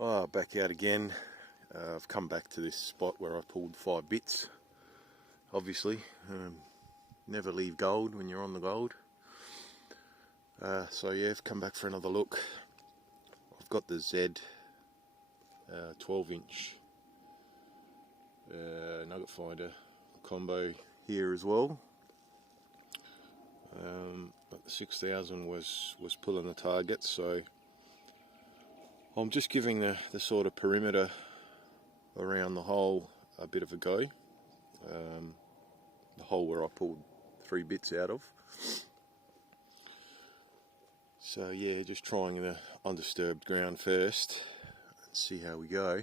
Back out again. I've come back to this spot where I pulled 5 bits. Obviously, never leave gold when you're on the gold. So yeah, I've come back for another look. I've got the Z 12-inch Nugget Finder combo here as well. But the 6000 was pulling the target, so I'm just giving the sort of perimeter around the hole a bit of a go. The hole where I pulled 3 bits out of. So yeah, just trying the undisturbed ground first and see how we go.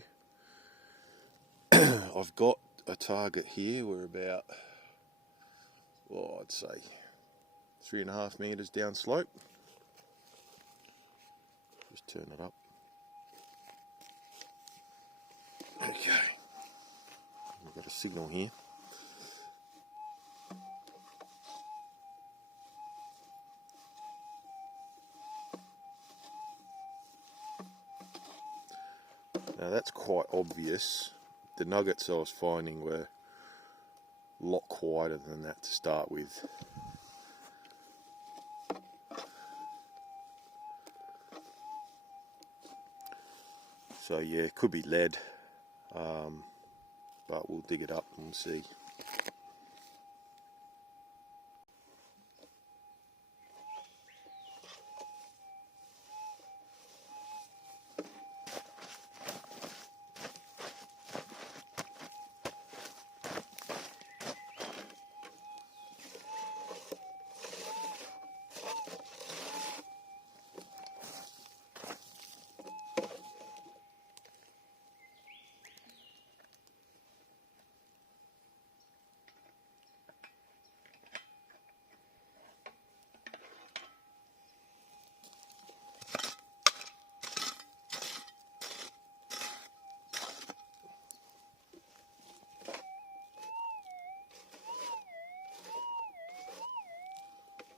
I've got a target here. We're about, well, I'd say 3.5 meters down slope. Just turn it up. Okay, we've got a signal here. Now that's quite obvious. The nuggets I was finding were a lot quieter than that to start with. So yeah, it could be lead, but we'll dig it up and see.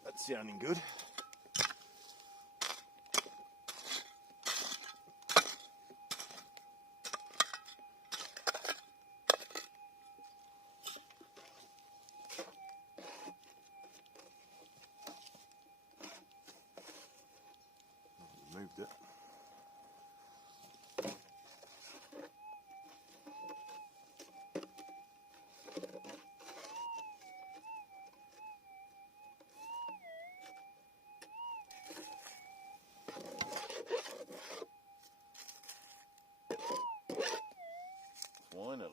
That's sounding good. Moved it. Finally.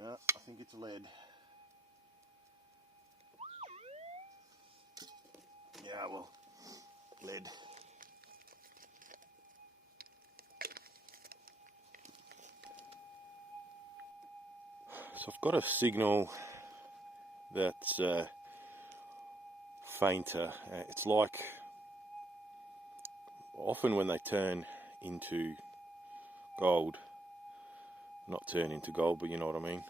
Yeah, I think it's lead. Yeah, well, lead. So I've got a signal that's fainter. It's like often when they turn into gold, not turn into gold, but you know what I mean.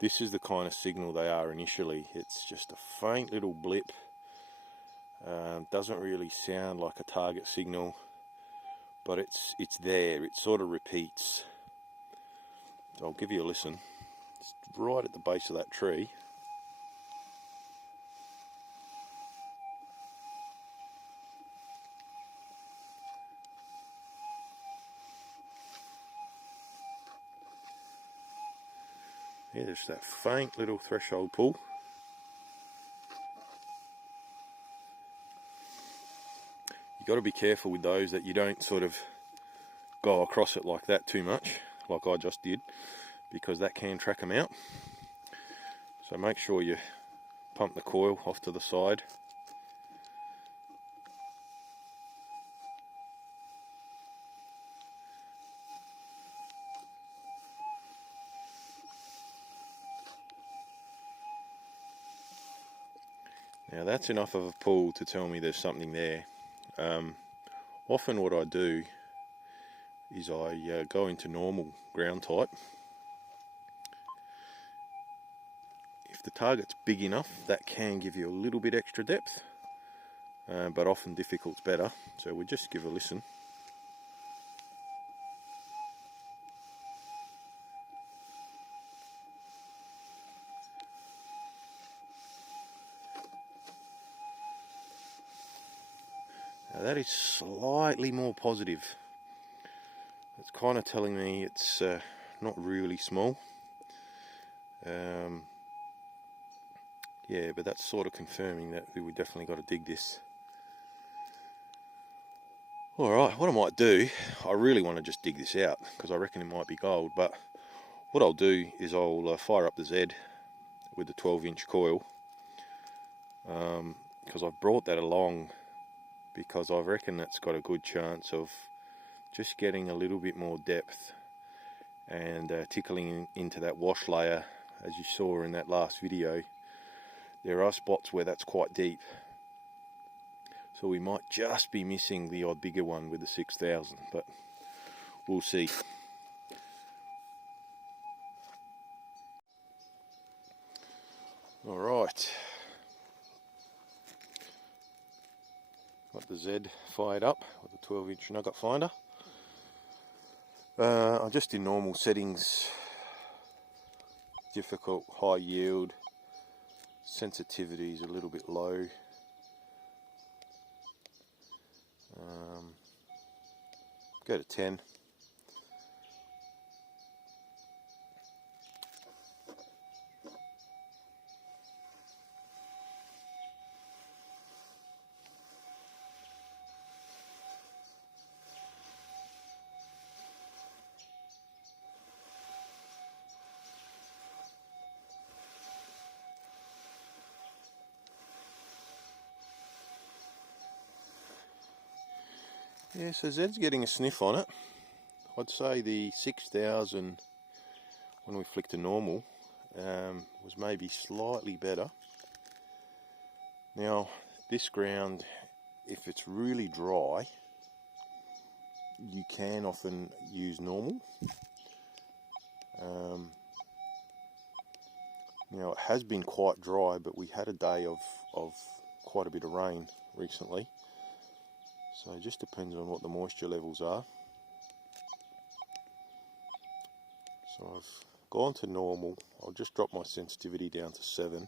This is the kind of signal they are initially. It's just a faint little blip. Doesn't really sound like a target signal, but it's there. It sort of repeats. So I'll give you a listen. It's right at the base of that tree. Yeah, there's that faint little threshold pull. You've got to be careful with those that you don't sort of go across it like that too much, like I just did, because that can track them out. So make sure you pump the coil off to the side. Now that's enough of a pull to tell me there's something there. Often what I do is I go into normal ground type. If the target's big enough, that can give you a little bit extra depth, but often difficult's better, so we'll just give a listen. Now that is slightly more positive. It's kind of telling me it's not really small. Yeah, but that's sort of confirming that we definitely got to dig this. Alright, what I might do, I really want to just dig this out because I reckon it might be gold, but what I'll do is I'll fire up the Z with the 12-inch coil, because I've brought that along because I reckon that's got a good chance of just getting a little bit more depth and tickling into that wash layer. As you saw in that last video, there are spots where that's quite deep, so we might just be missing the odd bigger one with the 6000, but we'll see. Alright, got the Z fired up with the 12-inch Nugget Finder. I'm just in normal settings, difficult, high yield, sensitivity is a little bit low. Go to 10. Yeah, so Zed's getting a sniff on it. I'd say the 6000, when we flicked to normal, was maybe slightly better. Now, this ground, if it's really dry, you can often use normal. Now, it has been quite dry, but we had a day of quite a bit of rain recently. So it just depends on what the moisture levels are. So I've gone to normal. I'll just drop my sensitivity down to 7.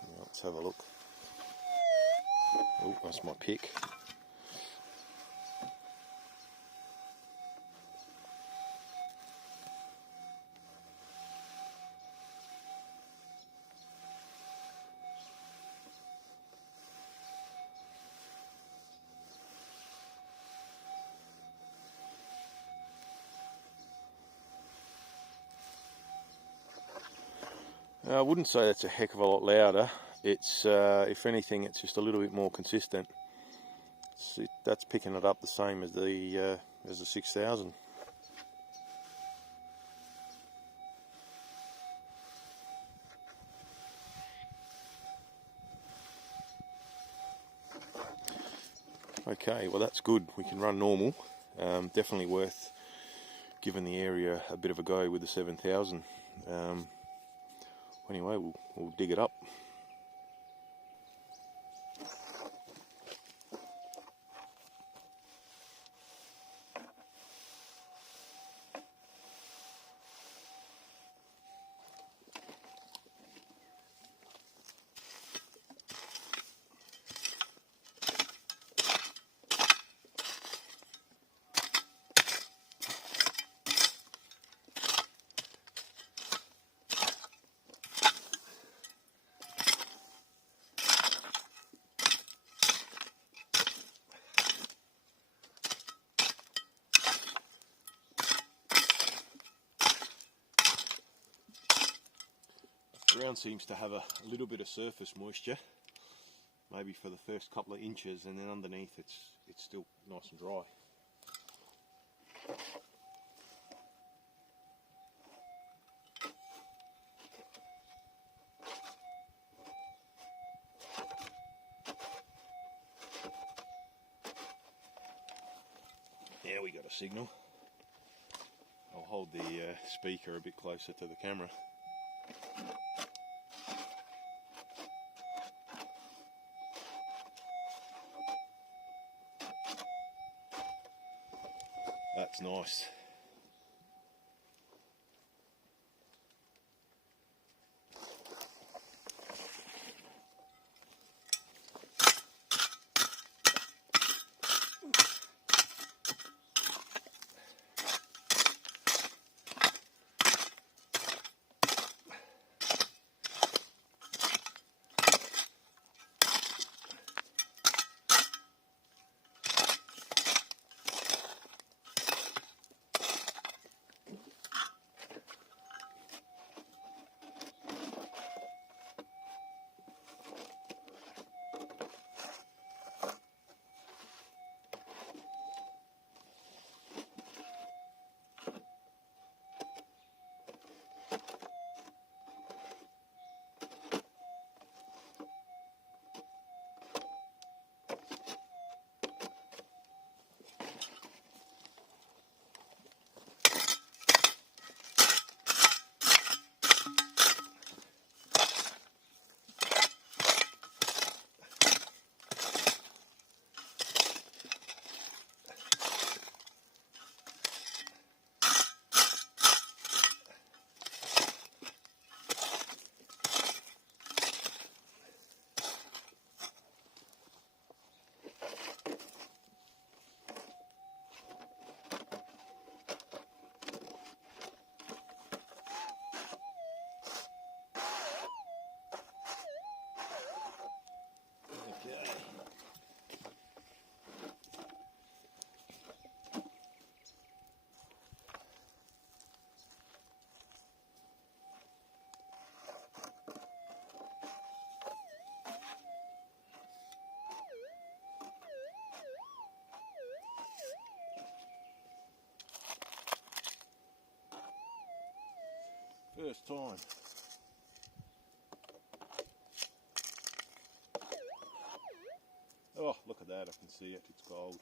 Now let's have a look. Oh, that's my pick. I wouldn't say it's a heck of a lot louder. It's, if anything, it's just a little bit more consistent. That's picking it up the same as the 6000. Okay, well that's good. We can run normal. Definitely worth giving the area a bit of a go with the 7000. Anyway, we'll dig it up. The ground seems to have a little bit of surface moisture, maybe for the first couple of inches, and then underneath it's still nice and dry. Now we got a signal. I'll hold the speaker a bit closer to the camera. That's nice. First time. Oh, look at that, I can see it, it's gold.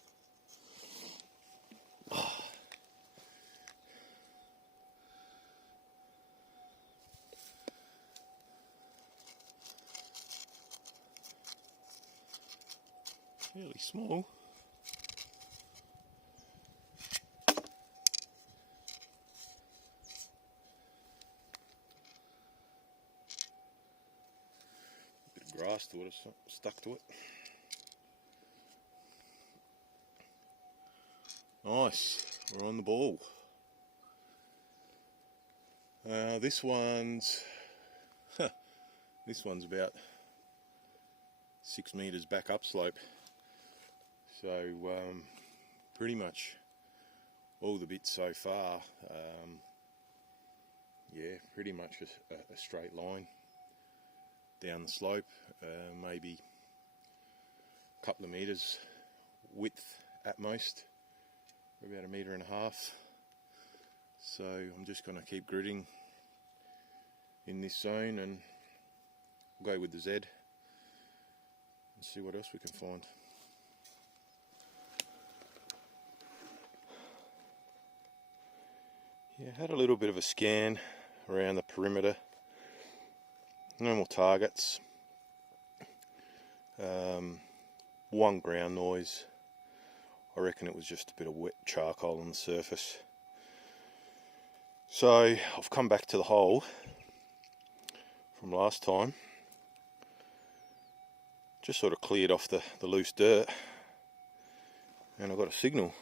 Fairly small. Bit of grass to it, stuck to it. Nice, we're on the ball. This one's about 6 meters back upslope. So pretty much all the bits so far, yeah, pretty much a straight line down the slope, maybe a couple of meters width at most, about 1.5 meters. So I'm just going to keep gridding in this zone and we'll go with the Z and see what else we can find. Yeah, had a little bit of a scan around the perimeter. Normal targets. One ground noise. I reckon it was just a bit of wet charcoal on the surface. So I've come back to the hole from last time. Just sort of cleared off the loose dirt and I got a signal.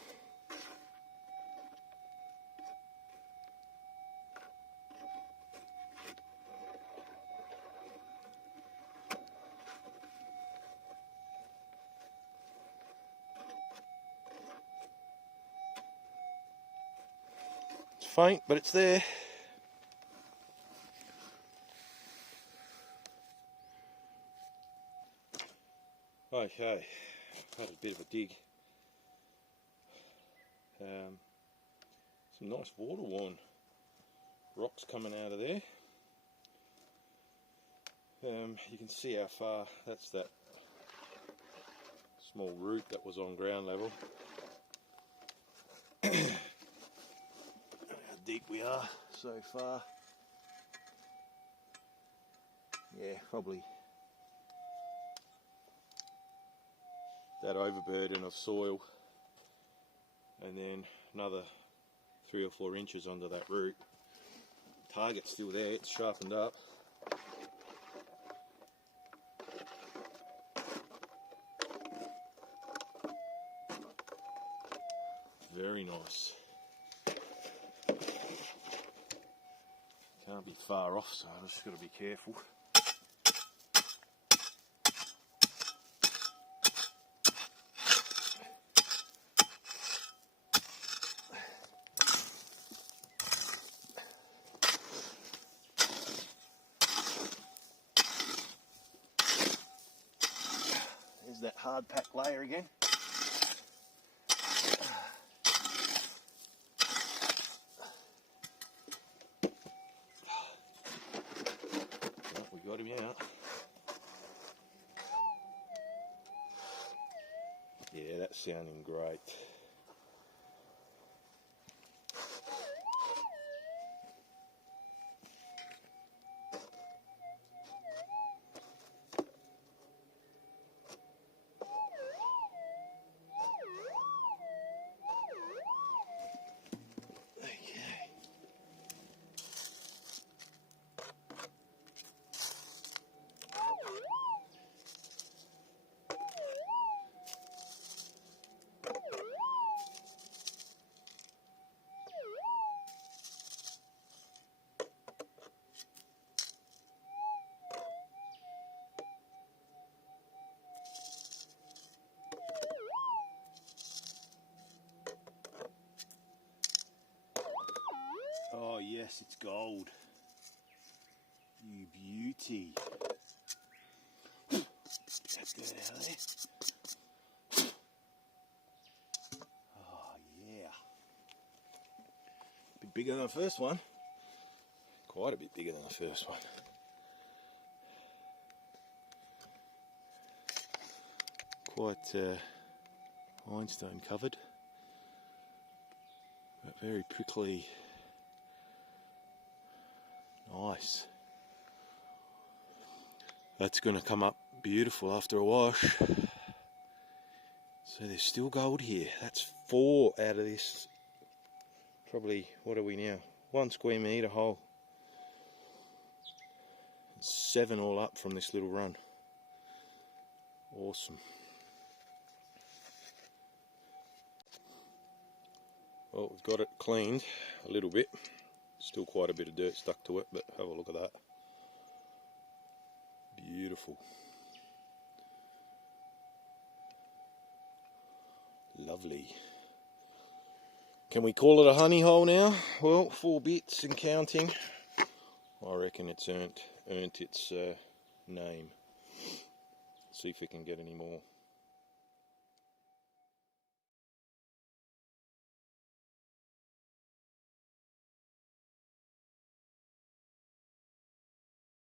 It's faint, but it's there. Okay, had a bit of a dig. Some nice water-worn rocks coming out of there. You can see how far, that's that small root that was on ground level. deep we are so far. Yeah, probably that overburden of soil, and then another 3 or 4 inches under that root. Target's still there, it's sharpened up. Very nice. Can't be far off, so I've just got to be careful. There's that hard pack layer again. We got him out. Yeah, that's sounding great. Oh yes, it's gold. You beauty. Get that out of there. Oh yeah. A bit bigger than the first one. Quite a bit bigger than the first one. Quite limestone covered, but very prickly. Nice. That's going to come up beautiful after a wash. So there's still gold here. That's 4 out of this. Probably, what are we now? 1 square metre hole. 7 all up from this little run. Awesome. Well, we've got it cleaned a little bit. Still quite a bit of dirt stuck to it, but have a look at that. Beautiful. Lovely. Can we call it a honey hole now? Well, 4 bits and counting. I reckon it's earned its name. See if we can get any more.